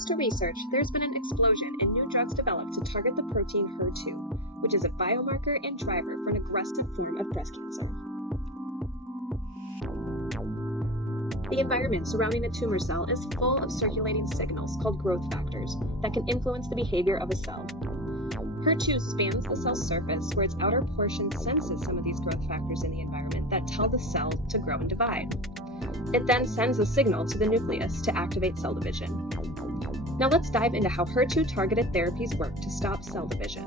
Thanks to research, there's been an explosion in new drugs developed to target the protein HER2, which is a biomarker and driver for an aggressive form of breast cancer. The environment surrounding a tumor cell is full of circulating signals called growth factors that can influence the behavior of a cell. HER2 spans the cell's surface where its outer portion senses some of these growth factors in the environment that tell the cell to grow and divide. It then sends a signal to the nucleus to activate cell division. Now let's dive into how HER2-targeted therapies work to stop cell division.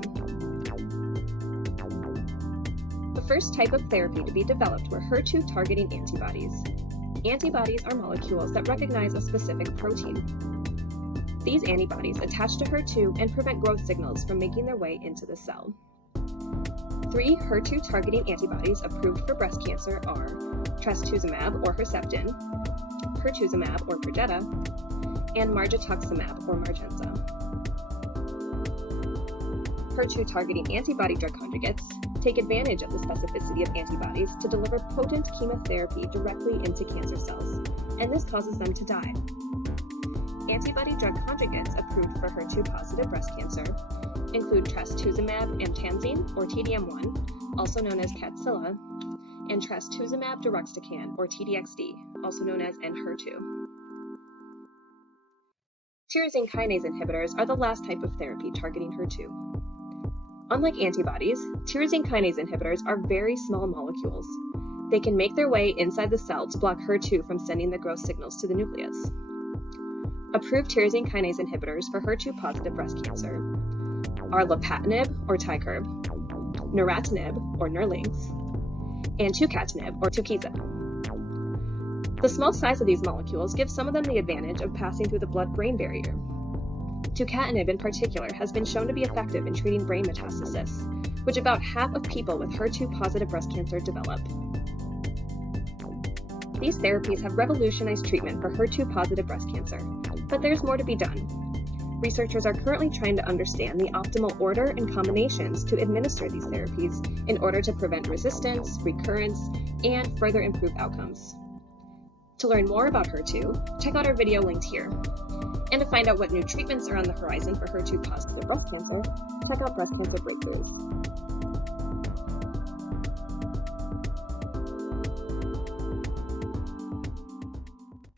The first type of therapy to be developed were HER2-targeting antibodies. Antibodies are molecules that recognize a specific protein. These antibodies attach to HER2 and prevent growth signals from making their way into the cell. 3 HER2-targeting antibodies approved for breast cancer are trastuzumab or Herceptin, pertuzumab or Perjeta, and margetuximab or Margenza. HER2-targeting antibody drug conjugates take advantage of the specificity of antibodies to deliver potent chemotherapy directly into cancer cells, and this causes them to die. Antibody drug conjugates approved for HER2-positive breast cancer include trastuzumab emtansine or TDM1, also known as Kadcyla, and trastuzumab deruxtecan or TDXD, also known as Enhertu. Tyrosine kinase inhibitors are the last type of therapy targeting HER2. Unlike antibodies, tyrosine kinase inhibitors are very small molecules. They can make their way inside the cell to block HER2 from sending the growth signals to the nucleus. Approved tyrosine kinase inhibitors for HER2-positive breast cancer are lapatinib or Tykerb, neratinib or Nerlynx, and tucatinib or Tukysa. The small size of these molecules gives some of them the advantage of passing through the blood-brain barrier. Tucatinib in particular has been shown to be effective in treating brain metastasis, which about half of people with HER2-positive breast cancer develop. These therapies have revolutionized treatment for HER2-positive breast cancer, but there's more to be done. Researchers are currently trying to understand the optimal order and combinations to administer these therapies in order to prevent resistance, recurrence, and further improve outcomes. To learn more about HER2, check out our video linked here. And to find out what new treatments are on the horizon for HER2-positive breast cancer, check out Breast Cancer Breakthroughs.